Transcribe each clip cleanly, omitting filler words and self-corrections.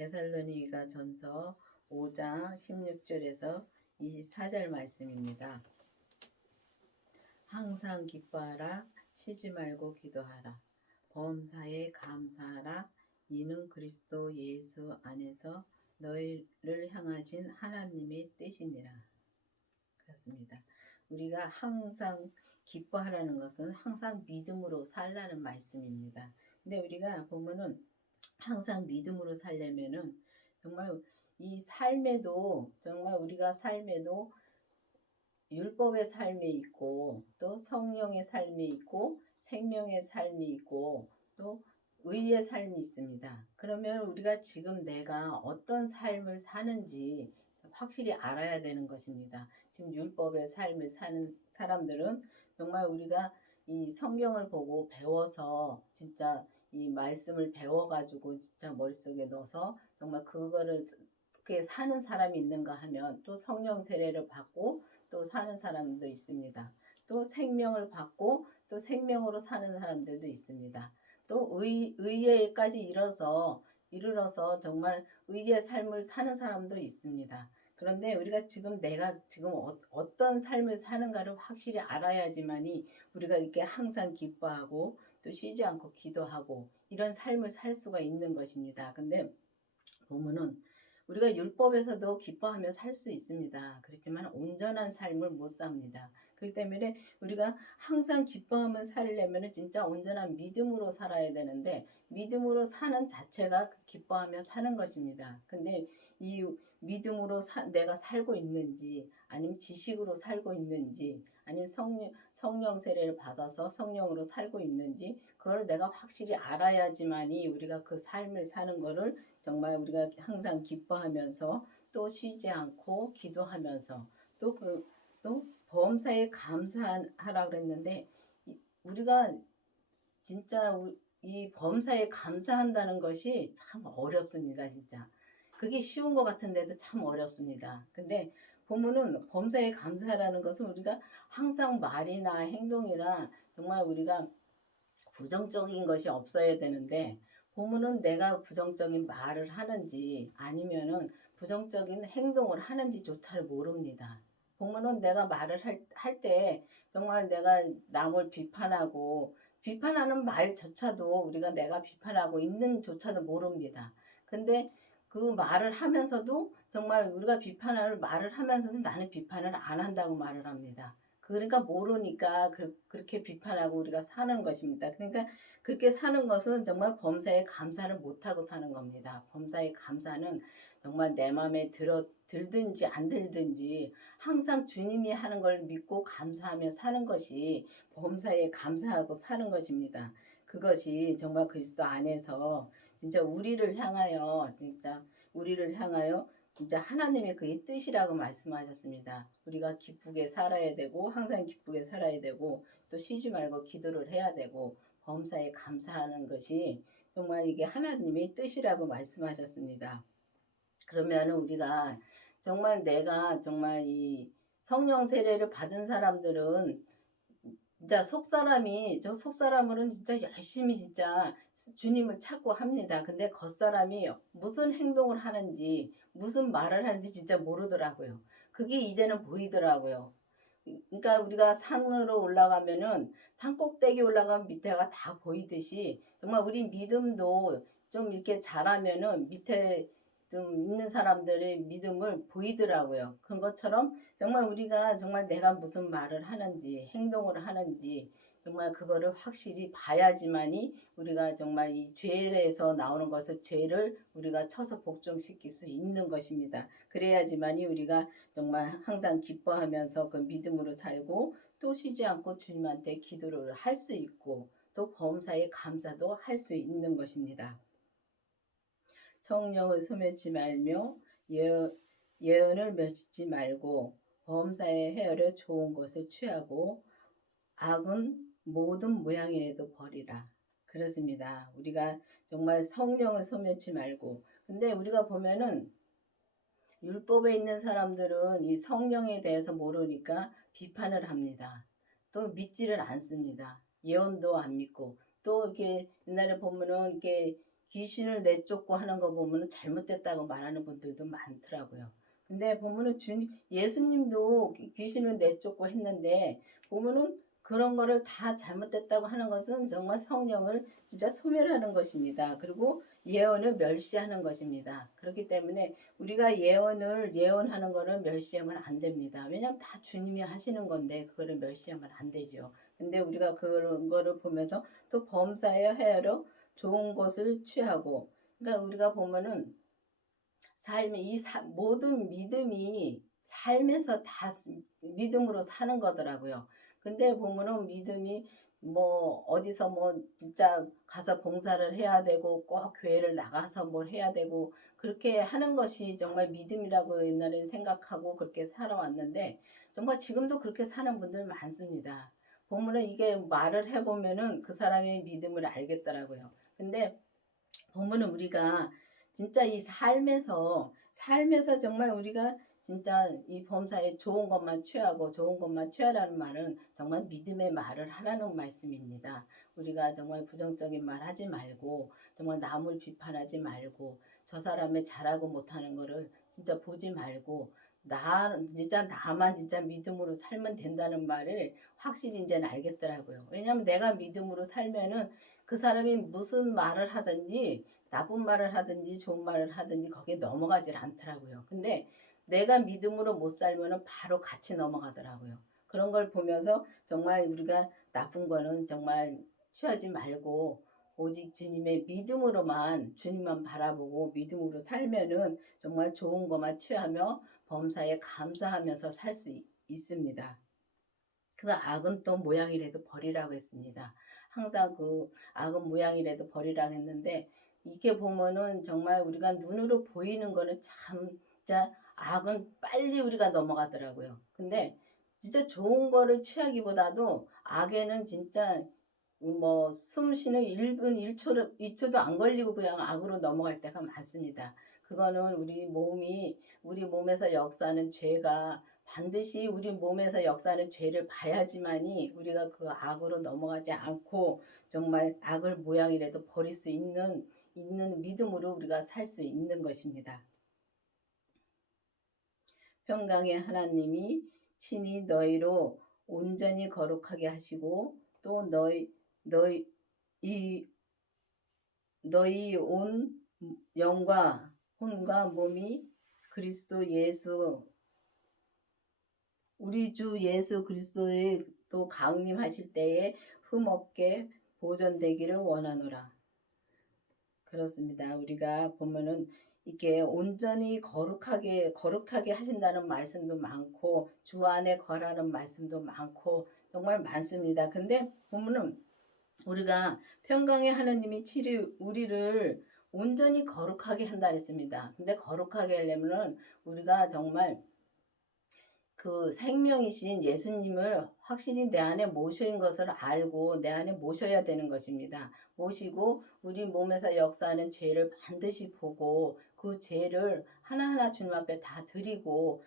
데살로니가 전서 5장 16절에서 24절 말씀입니다. 항상 기뻐하라. 쉬지 말고 기도하라. 범사에 감사하라. 이는 그리스도 예수 안에서 너희를 향하신 하나님의 뜻이니라. 그렇습니다. 우리가 항상 기뻐하라는 것은 항상 믿음으로 살라는 말씀입니다. 근데 우리가 보면은 항상 믿음으로 살려면은 정말 이 삶에도 정말 우리가 삶에도 율법의 삶이 있고 또 성령의 삶이 있고 생명의 삶이 있고 또 의의 삶이 있습니다. 그러면 우리가 지금 내가 어떤 삶을 사는지 확실히 알아야 되는 것입니다. 지금 율법의 삶을 사는 사람들은 정말 우리가 이 성경을 보고 배워서 진짜 이 말씀을 배워가지고 진짜 머릿속에 넣어서 정말 그거를 그렇게 사는 사람이 있는가 하면 또 성령 세례를 받고 또 사는 사람도 있습니다. 또 생명을 받고 또 생명으로 사는 사람들도 있습니다. 또 의에까지 이르러서 정말 의의 삶을 사는 사람도 있습니다. 그런데 우리가 내가 지금 어떤 삶을 사는가를 확실히 알아야지만이 우리가 이렇게 항상 기뻐하고 또 쉬지 않고 기도하고 이런 삶을 살 수가 있는 것입니다. 근데 보면은 우리가 율법에서도 기뻐하며 살 수 있습니다. 그렇지만 온전한 삶을 못 삽니다. 그렇기 때문에 우리가 항상 기뻐하며 살려면 진짜 온전한 믿음으로 살아야 되는데 믿음으로 사는 자체가 기뻐하며 사는 것입니다. 근데 이 믿음으로 내가 살고 있는지 아니면 지식으로 살고 있는지 아니면 성령 세례를 받아서 성령으로 살고 있는지 그걸 내가 확실히 알아야지만이 우리가 그 삶을 사는 거를 정말 우리가 항상 기뻐하면서 또 쉬지 않고 기도하면서 또 범사에 감사하라 그랬는데 우리가 진짜 이 범사에 감사한다는 것이 참 어렵습니다. 진짜 그게 쉬운 것 같은데도 참 어렵습니다. 근데 보면은 범사에 감사라는 것은 우리가 항상 말이나 행동이나 정말 우리가 부정적인 것이 없어야 되는데 보면은 내가 부정적인 말을 하는지 아니면은 부정적인 행동을 하는지조차를 모릅니다. 보면은 내가 말을 할 때 정말 내가 남을 비판하는 말조차도 우리가 내가 비판하고 있는 조차도 모릅니다. 근데 그 말을 하면서도 정말 우리가 비판을 말을 하면서도 나는 비판을 안 한다고 말을 합니다. 그러니까 모르니까 그렇게 비판하고 우리가 사는 것입니다. 그러니까 그렇게 사는 것은 정말 범사에 감사를 못하고 사는 겁니다. 범사에 감사는 정말 내 마음에 들든지 안 들든지 항상 주님이 하는 걸 믿고 감사하며 사는 것이 범사에 감사하고 사는 것입니다. 그것이 정말 그리스도 안에서 진짜 우리를 향하여 진짜 하나님의 그의 뜻이라고 말씀하셨습니다. 우리가 기쁘게 살아야 되고 항상 기쁘게 살아야 되고 또 쉬지 말고 기도를 해야 되고 범사에 감사하는 것이 정말 이게 하나님의 뜻이라고 말씀하셨습니다. 그러면 우리가 정말 내가 정말 이 성령 세례를 받은 사람들은 진짜 저 속사람으로는 진짜 열심히 진짜 주님을 찾고 합니다. 근데 겉사람이 무슨 행동을 하는지 무슨 말을 하는지 진짜 모르더라고요. 그게 이제는 보이더라고요. 그러니까 우리가 산으로 올라가면은 산 꼭대기 올라가면 밑에가 다 보이듯이 정말 우리 믿음도 좀 이렇게 잘하면은 밑에 좀 있는 사람들의 믿음을 보이더라고요. 그런 것처럼 정말 우리가 정말 내가 무슨 말을 하는지 행동을 하는지 정말 그거를 확실히 봐야지만이 우리가 정말 이 죄에서 나오는 것을 죄를 우리가 쳐서 복종시킬 수 있는 것입니다. 그래야지만이 우리가 정말 항상 기뻐하면서 그 믿음으로 살고 또 쉬지 않고 주님한테 기도를 할 수 있고 또 범사에 감사도 할 수 있는 것입니다. 성령을 소멸치 말며 예언을 맺지 말고 범사에 헤아려 좋은 것을 취하고 악은 모든 모양이라도 버리라. 그렇습니다. 우리가 정말 성령을 소멸치 말고 근데 우리가 보면은 율법에 있는 사람들은 이 성령에 대해서 모르니까 비판을 합니다. 또 믿지를 않습니다. 예언도 안 믿고 또 이렇게 옛날에 보면은 이렇게 귀신을 내쫓고 하는 거 보면은 잘못됐다고 말하는 분들도 많더라고요. 근데 보면은 예수님도 귀신을 내쫓고 했는데 보면은 그런 거를 다 잘못됐다고 하는 것은 정말 성령을 진짜 소멸하는 것입니다. 그리고 예언을 멸시하는 것입니다. 그렇기 때문에 우리가 예언하는 거를 멸시하면 안 됩니다. 왜냐하면 다 주님이 하시는 건데 그거를 멸시하면 안 되죠. 근데 우리가 그런 거를 보면서 또 범사에 헤아려 좋은 것을 취하고, 그러니까 우리가 보면은 모든 믿음이 삶에서 다 믿음으로 사는 거더라고요. 근데 보면은 믿음이 뭐 어디서 뭐 진짜 가서 봉사를 해야 되고 꼭 교회를 나가서 뭘 해야 되고 그렇게 하는 것이 정말 믿음이라고 옛날에 생각하고 그렇게 살아왔는데 정말 지금도 그렇게 사는 분들 많습니다. 보면은 이게 말을 해보면은 그 사람의 믿음을 알겠더라고요. 근데 보면은 우리가 진짜 이 삶에서 정말 우리가 진짜 이 범사에 좋은 것만 취하고 좋은 것만 취하라는 말은 정말 믿음의 말을 하라는 말씀입니다. 우리가 정말 부정적인 말 하지 말고 정말 남을 비판하지 말고 저 사람의 잘하고 못하는 거를 진짜 보지 말고 진짜 나만 진짜 믿음으로 살면 된다는 말을 확실히 이제는 알겠더라고요. 왜냐하면 내가 믿음으로 살면은 그 사람이 무슨 말을 하든지 나쁜 말을 하든지 좋은 말을 하든지 거기에 넘어가질 않더라고요. 근데 내가 믿음으로 못 살면은 바로 같이 넘어가더라고요. 그런 걸 보면서 정말 우리가 나쁜 거는 정말 취하지 말고 오직 주님의 믿음으로만 주님만 바라보고 믿음으로 살면은 정말 좋은 것만 취하며 범사에 감사하면서 살 수 있습니다. 그래서 악은 또 모양이라도 버리라고 했습니다. 항상 그 악은 모양이라도 버리라고 했는데 이게 보면은 정말 우리가 눈으로 보이는 거는 참 진짜 악은 빨리 우리가 넘어가더라고요. 근데 진짜 좋은 거를 취하기보다도 악에는 진짜 뭐 숨 쉬는 1분 1초도 안 걸리고 그냥 악으로 넘어갈 때가 많습니다. 그거는 우리 몸에서 역사하는 죄가 반드시 우리 몸에서 역사하는 죄를 봐야지만이 우리가 그 악으로 넘어가지 않고 정말 악을 모양이라도 버릴 수 있는 믿음으로 우리가 살 수 있는 것입니다. 평강의 하나님이 친히 너희로 온전히 거룩하게 하시고 또 너희 이 너희 온 영과 혼과 몸이 그리스도 예수 우리 주 예수 그리스도의 또 강림하실 때에 흠없게 보존되기를 원하노라. 그렇습니다. 우리가 보면은 이렇게 온전히 거룩하게 하신다는 말씀도 많고 주 안에 거라는 말씀도 많고 정말 많습니다. 근데 보면은 우리가 평강의 하나님이 우리를 온전히 거룩하게 한다 했습니다. 근데 거룩하게 하려면은 우리가 정말 그 생명이신 예수님을 확실히 내 안에 모신 것을 알고 내 안에 모셔야 되는 것입니다. 모시고 우리 몸에서 역사하는 죄를 반드시 보고 그 죄를 하나하나 주님 앞에 다 드리고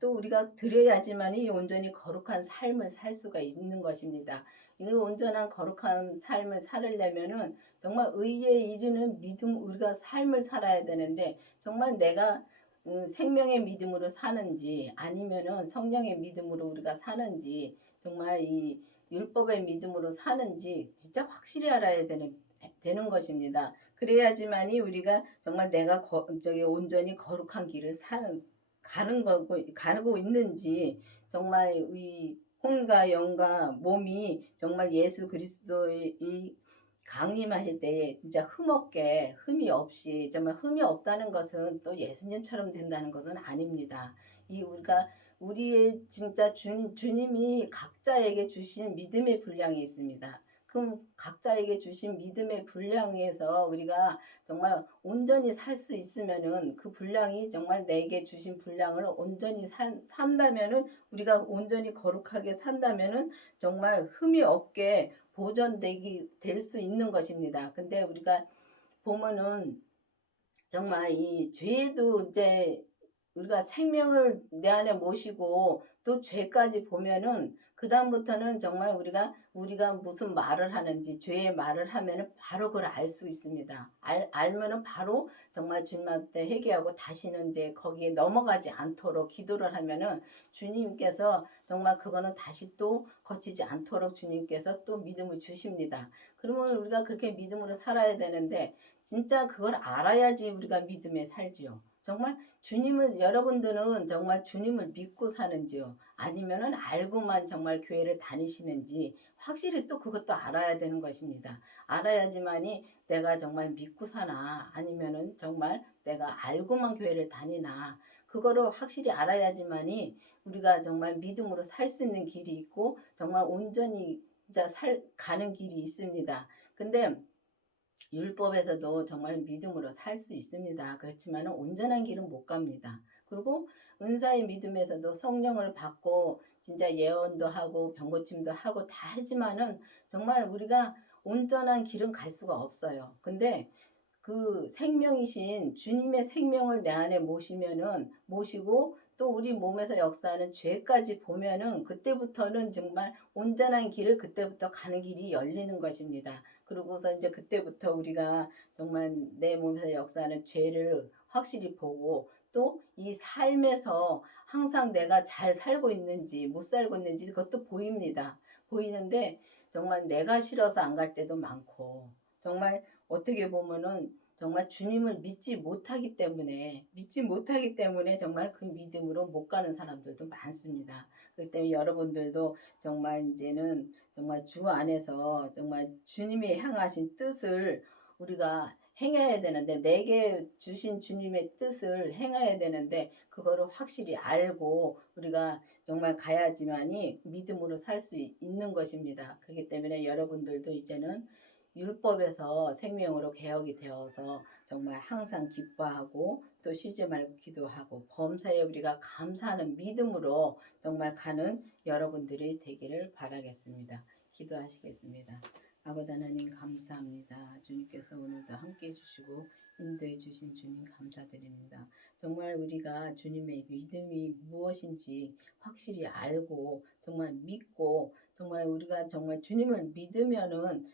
또 우리가 드려야지만이 온전히 거룩한 삶을 살 수가 있는 것입니다. 이 온전한 거룩한 삶을 살으려면은 정말 의에 이르는 믿음 우리가 삶을 살아야 되는데 정말 내가 생명의 믿음으로 사는지 아니면은 성령의 믿음으로 우리가 사는지 정말 이 율법의 믿음으로 사는지 진짜 확실히 알아야 되는 것입니다. 그래야지만이 우리가 정말 내가 저기 온전히 거룩한 길을 가고 있는지 정말 이 혼과 영과 몸이 정말 예수 그리스도의 이 강림하실 때에 진짜 흠이 없이 정말 흠이 없다는 것은 또 예수님처럼 된다는 것은 아닙니다. 우리의 진짜 주님이 각자에게 주신 믿음의 분량이 있습니다. 그럼 각자에게 주신 믿음의 분량에서 우리가 정말 온전히 살 수 있으면은 그 분량이 정말 내게 주신 분량을 온전히 산다면은 우리가 온전히 거룩하게 산다면은 정말 흠이 없게 될 수 있는 것입니다. 근데 우리가 보면은 정말 이 죄도 이제 우리가 생명을 내 안에 모시고 또 죄까지 보면은 그 그다음부터는 정말 우리가 무슨 말을 하는지 죄의 말을 하면은 바로 그걸 알 수 있습니다. 알면은 바로 정말 주님 앞에 회개하고 다시는 이제 거기에 넘어가지 않도록 기도를 하면은 주님께서 정말 그거는 다시 또 거치지 않도록 주님께서 또 믿음을 주십니다. 그러면 우리가 그렇게 믿음으로 살아야 되는데 진짜 그걸 알아야지 우리가 믿음에 살지요. 정말 여러분들은 정말 주님을 믿고 사는지요? 아니면은 알고만 정말 교회를 다니시는지 확실히 또 그것도 알아야 되는 것입니다. 알아야지만이 내가 정말 믿고 사나 아니면은 정말 내가 알고만 교회를 다니나 그거를 확실히 알아야지만이 우리가 정말 믿음으로 살 수 있는 길이 있고 정말 온전히 진짜 가는 길이 있습니다. 근데 율법에서도 정말 믿음으로 살 수 있습니다. 그렇지만 온전한 길은 못 갑니다. 그리고 은사의 믿음에서도 성령을 받고 진짜 예언도 하고 병고침도 하고 다 하지만은 정말 우리가 온전한 길은 갈 수가 없어요. 근데 그 생명이신 주님의 생명을 내 안에 모시고 또 우리 몸에서 역사하는 죄까지 보면은 그때부터는 정말 온전한 길을 그때부터 가는 길이 열리는 것입니다. 그러고서 이제 그때부터 우리가 정말 내 몸에서 역사하는 죄를 확실히 보고 또 이 삶에서 항상 내가 잘 살고 있는지 못 살고 있는지 그것도 보입니다. 보이는데 정말 내가 싫어서 안 갈 때도 많고 정말 어떻게 보면은 정말 주님을 믿지 못하기 때문에 정말 그 믿음으로 못 가는 사람들도 많습니다. 그렇기 때문에 여러분들도 정말 이제는 정말 주 안에서 정말 주님이 향하신 뜻을 우리가 행해야 되는데 내게 주신 주님의 뜻을 행해야 되는데 그거를 확실히 알고 우리가 정말 가야지만이 믿음으로 살 수 있는 것입니다. 그렇기 때문에 여러분들도 이제는 율법에서 생명으로 개혁이 되어서 정말 항상 기뻐하고 또 쉬지 말고 기도하고 범사에 우리가 감사하는 믿음으로 정말 가는 여러분들이 되기를 바라겠습니다. 기도하시겠습니다. 아버지 하나님 감사합니다. 주님께서 오늘도 함께 해주시고 인도해 주신 주님 감사드립니다. 정말 우리가 주님의 믿음이 무엇인지 확실히 알고 정말 믿고 정말 우리가 정말 주님을 믿으면은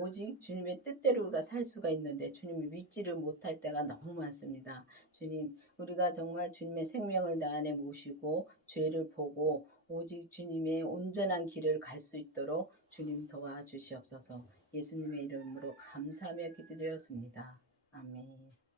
오직 주님의 뜻대로 우리가 살 수가 있는데 주님을 믿지를 못할 때가 너무 많습니다. 주님, 우리가 정말 주님의 생명을 내 안에 모시고 죄를 보고 오직 주님의 온전한 길을 갈 수 있도록 주님 도와주시옵소서. 예수님의 이름으로 감사하며 기도드렸습니다. 아멘.